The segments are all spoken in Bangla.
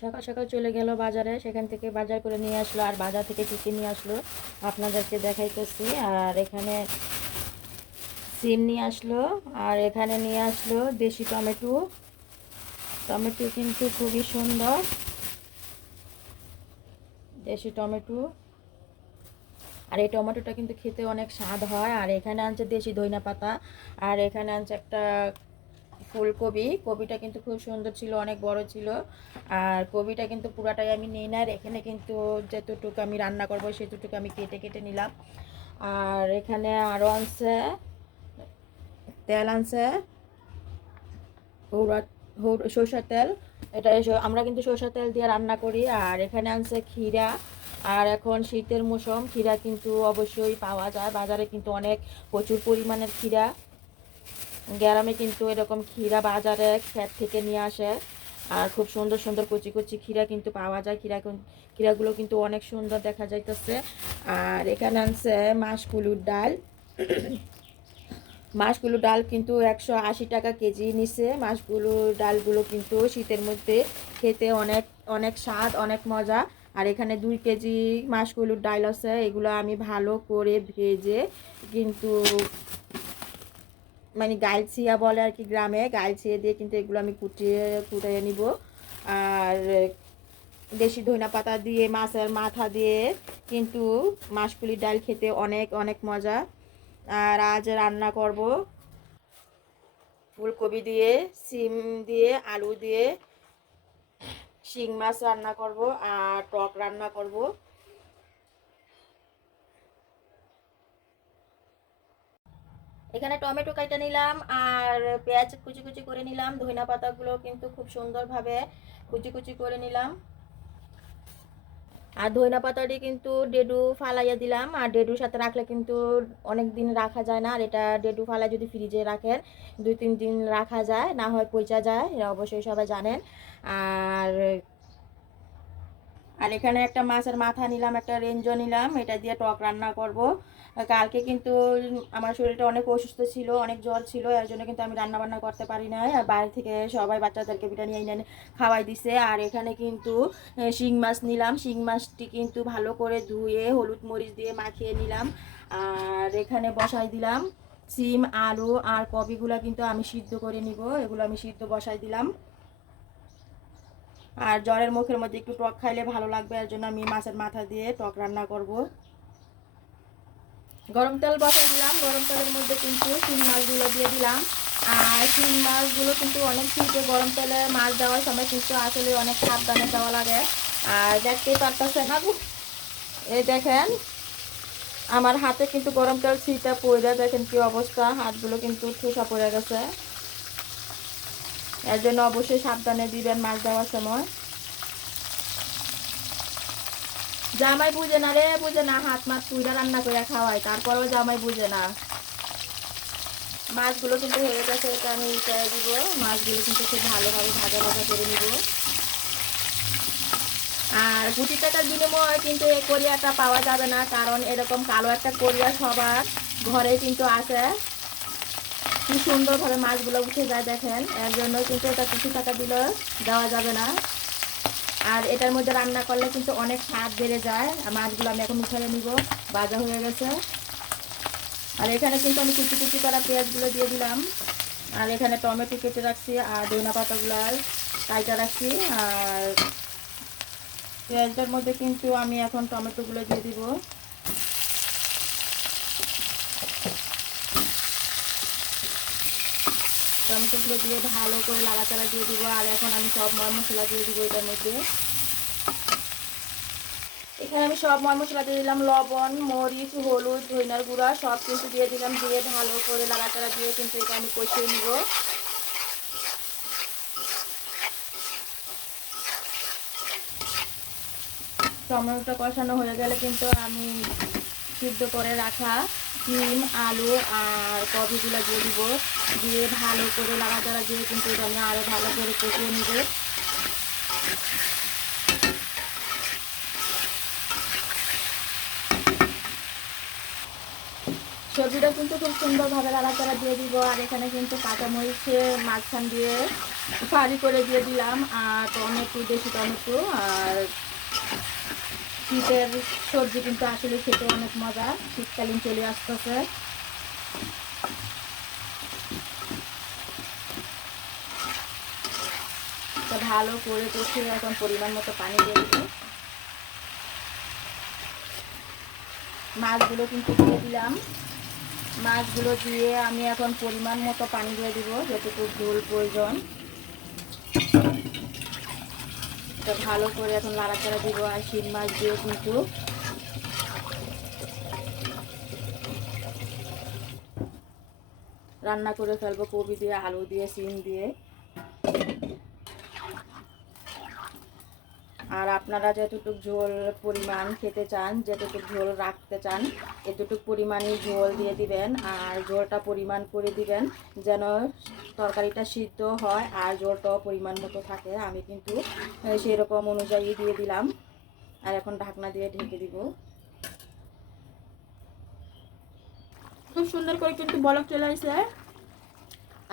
সকাল সকাল চলে গেল বাজারে, সেখান থেকে বাজার করে নিয়ে আসলো আর বাজার থেকে টিকে নিয়ে আসলো আপনাদেরকে দেখাইতেছি আর এখানে সিম নিয়ে আসলো, আর এখানে নিয়ে আসলো দেশি টমেটো। টমেটো কিন্তু খুবই সুন্দর। দেশি টমেটো। আর এই টমেটোটা কিন্তু খেতে অনেক স্বাদ হয়। আর এখানে আনছে দেশি ধইনা পাতা। আর এখানে আনছে একটা ফুলকপি। কপিটা কিন্তু খুব সুন্দর ছিল, অনেক বড় ছিল। আর কপিটা কিন্তু পুরাটাই আমি নিই না আর এখানে কিন্তু যতটুকু আমি রান্না করব সেতটুকু আমি কেটে কেটে নিলাম। আর এখানে আরও আনছে, তেল আনছে, হৌরা তেল। এটা আমরা কিন্তু সরষের তেল দিয়ে রান্না করি। আর এখানে আনছে ক্ষীরা। আর এখন শীতের মৌসুম, ক্ষীরা কিন্তু অবশ্যই পাওয়া যায়। বাজারে কিন্তু অনেক প্রচুর পরিমাণের ক্ষীরা। গ্রামে কিন্তু এরকম ক্ষীরা বাজারে ক্ষেত থেকে নিয়ে আসে। আর খুব সুন্দর সুন্দর কচি কচি ক্ষীরা কিন্তু পাওয়া যায়। ক্ষীরা ক্ষীরাগুলো কিন্তু অনেক সুন্দর দেখা যাইতেছে। আর এখানে আনছে মাসকুলুর ডাল। মাছগুলো ডাল কিন্তু একশো আশি টাকা কেজি নিছে। মাছগুলো ডালগুলো কিন্তু শীতের মধ্যে খেতে অনেক অনেক স্বাদ, অনেক মজা। আর এখানে দুই কেজি মাছগুলোর ডাল আছে। এগুলো আমি ভালো করে ভেজে কিন্তু মানে গাইলছিয়া বলে আর কি গ্রামে গাইলছিয়া দিয়ে কিন্তু এগুলো আমি কুটিয়ে কুটিয়ে নিব। আর দেশি ধইনা পাতা দিয়ে, মাছের মাথা দিয়ে কিন্তু মাছগুলির ডাল খেতে অনেক অনেক মজা। আর আজ রান্না করব ফুলকপি দিয়ে, সিম দিয়ে, আলু দিয়ে। শিং মাছ রান্না করব আর টক রান্না করব। এখানে টমেটো কাটা নিলাম আর পেঁয়াজ কুচি কুচি করে নিলাম। ধইনা পাতাগুলো কিন্তু খুব সুন্দরভাবে কুচি কুচি করে নিলাম। আর ধইনা পাতাটি কিন্তু ডেডু ফালাইয়া দিলাম। আর ডেডুর সাথে রাখলে কিন্তু অনেক দিন রাখা যায় না। আর এটা ডেডু ফালাই যদি ফ্রিজে রাখেন, দুই তিন দিন রাখা যায়, না হয় পচা যায় অবশ্যই সবাই জানেন। আর আর এখানে একটা মাছের মাথা নিলাম, একটা রেঞ্জো নিলাম, এটা দিয়ে টক রান্না করব। কালকে কিন্তু আমার শরীরটা অনেক অসুস্থ ছিল, অনেক জ্বর ছিল, এর জন্য কিন্তু আমি রান্না বান্না করতে পারি না আর বাইরে থেকে সবাই বাচ্চাদেরকে নিয়ে এনে খাওয়াই দিছে। আর এখানে কিন্তু শিং মাছ নিলাম। শিং মাছটি কিন্তু ভালো করে ধুয়ে হলুদ মরিচ দিয়ে মাখিয়ে নিলাম। আর এখানে বসাই দিলাম। সিম, আলু আর কপিগুলো কিন্তু আমি সিদ্ধ করে নিব। এগুলো আমি সিদ্ধ বসাই দিলাম। আর জ্বরের মুখের মধ্যে একটু টক খাইলে ভালো লাগবে, এর জন্য আমি মাছের মাথা দিয়ে টক রান্না করব। গরম তেল বসাই দিলাম, গরম তেলের মধ্যে কিন্তু শিং মাছগুলো দিয়ে দিলাম। আর শিং মাছগুলো কিন্তু অনেক শীতে গরম তেলে মাছ দেওয়ার সময় কিন্তু আসলে অনেক সাবধানে দেওয়া লাগে। আর দেখতেই পারতেছেন না এই দেখেন, আমার হাতে কিন্তু গরম তেল ছিটা পড়ে দেখেন কি অবস্থা, হাতগুলো কিন্তু ঠোসা পড়ে গেছে। এর জন্য অবশ্যই সাবধানে দিবেন মাছ দেওয়ার সময়। জামাই বুঝে না রে, বুঝে না হাত মাছ পুইরা রান্না করে খাওয়াই তারপরেও জামাই বুঝে না। মাছগুলো কিন্তু হয়ে গেছে, এটা আমি উল্টায় দিব। মাছগুলো কিন্তু খুব ভালোভাবে ভাজা ভাজা করে নিব। আর কোটি টাকার বিনিময়ে কিন্তু এই কোরিয়াটা পাওয়া যাবে না, কারণ এরকম কালো একটা কোরিয়া সবার ঘরে কিন্তু আছে। কি সুন্দরভাবে মাছগুলো উঠে যায় দেখেন। এর জন্য কিন্তু এটা কিছু টাকা দিলে দেওয়া যাবে না। আর এটার মধ্যে রান্না করলে কিন্তু অনেক স্বাদ বেড়ে যায়। আর মাছগুলো আমি এখন উঠে নিব, ভাজা হয়ে গেছে। আর এখানে কিন্তু আমি কুচি কুচি করা পেঁয়াজগুলো দিয়ে দিলাম। আর এখানে টমেটো কেটে রাখছি, আর দইনা পাতাগুলো কাইটা রাখছি। আর পেঁয়াজটার মধ্যে কিন্তু আমি এখন টমেটোগুলো দিয়ে দিব। টমেটোগুলো দিয়ে ভালো করে লাড়াচাড়া দিয়ে দিব, আর এখন আমি সব ময় মশলা দিয়ে দিব এটার মধ্যে। এখানে আমি সব ময় মশলা দিয়ে দিলাম, লবণ, মরিচ, হলুদ ধইনার গুঁড়া, সব কিন্তু দিয়ে দিলাম, দিয়ে ভালো করে লাড়াচাড়া দিয়ে কিন্তু এটা আমি কষিয়ে নিব। টমেটোটা কষানো হয়ে গেলে কিন্তু আমি সিদ্ধ করে রাখা ডিম, আলু আর কফিগুলো দিয়ে দিব। দিয়ে ভালো করে লাড়াচাড়া দিয়ে কিন্তু এটা আমি আরও ভালো করে কষিয়ে নিব। সবজিটা কিন্তু খুব সুন্দরভাবে লাড়াচাড়া দিয়ে দিব আর এখানে কিন্তু কাঁচামরিচে মাঝখান দিয়ে ফাড়ি করে দিয়ে দিলাম। আর টমেটো, দেশি টমেটো আর শীতের সবজি কিন্তু আসলে খেতে অনেক মজা। শীতকালীন চলে আসতেছে। ভালো করে কষিয়ে এখন পরিমাণ মতো পানি দিয়ে দিবো। মাছগুলো কিন্তু দিয়ে দিলাম। মাছগুলো দিয়ে আমি এখন পরিমাণ মতো পানি দিয়ে দিব, যতটুকু ঝোল প্রয়োজন। তো ভালো করে এখন লাড়াচাড়া দিব আর শিল মাছ দিয়ে কিন্তু। রান্না করে ফেলব কবি দিয়ে, আলু দিয়ে সিম দিয়ে আর আপনারা যতটুকু ঝোল পরিমাণ খেতে চান, যতটুকু ঝোল রাখতে চান, এতটুকু পরিমাণই ঝোল দিয়ে দিবেন আর ঝোলটা পরিমাণ করে দিবেন যেন তরকারিটা সিদ্ধ হয় আর ঝোলটাও পরিমাণ মতো থাকে। আমি কিন্তু সেরকম অনুযায়ী দিয়ে দিলাম। আর এখন ঢাকনা দিয়ে ঢেকে দিব। খুব সুন্দর করে কিন্তু বলক চলে আসছে।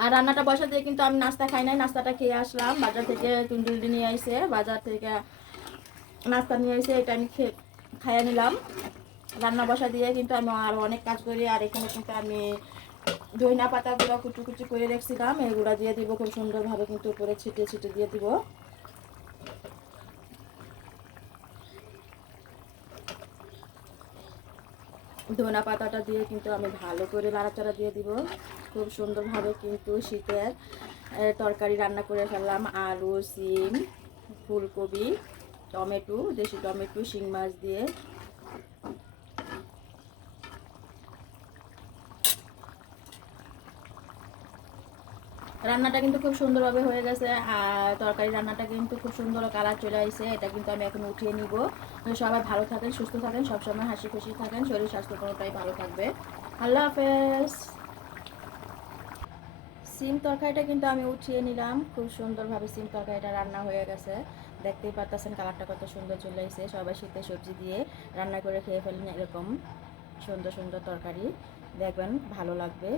আর রান্নাটা বসা দিয়ে কিন্তু আমি নাস্তা খাই নাই, নাস্তাটা খেয়ে আসলাম। বাজার থেকে টুন্ডুলডি নিয়ে আসে বাজার থেকে নাস্তা নিয়ে এসে এটা আমি খেয়ে খাইয়ে নিলাম। রান্না বসা দিয়ে কিন্তু আমি আরও অনেক কাজ করি, আর এখানে কিন্তু আমি দইনা পাতাগুলো কুচু কুচু করে রেখেছিলাম। এগুলো দিয়ে দিব, খুব সুন্দরভাবে কিন্তু উপরে ছিটে ছিটে দিয়ে দিব। ধনা পাতাটা দিয়ে কিন্তু আমি ভালো করে নাড়াচাড়া দিয়ে দিব। খুব সুন্দরভাবে কিন্তু শীতের তরকারি রান্না করে ফেললাম। আলু, সিম, ফুলকপি টমেটো, দেশি টমেটো, শিং মাছ দিয়ে। রান্নাটা কিন্তু খুব সুন্দরভাবে হয়ে গেছে, আর তরকারি রান্নাটা কিন্তু খুব সুন্দর কালার চলে আসছে, এটা কিন্তু আমি এখন উঠিয়ে নিব। সবাই ভালো থাকেন, সুস্থ থাকেন, সবসময় হাসি খুশি থাকেন, শরীর স্বাস্থ্য কোনোটাই ভালো থাকবে আল্লাহ হাফেজ। সিম তরকারিটা কিন্তু আমি উঠিয়ে নিলাম। খুব সুন্দরভাবে সিম তরকারিটা রান্না হয়ে গেছে। দেখতেই পাচ্ছেন কালারটা কত সুন্দর চলে এসেছে। সবাই শীতে সবজি দিয়ে রান্না করে খেয়ে ফেলেন এরকম সুন্দর সুন্দর তরকারি। দেখবেন ভালো লাগবে।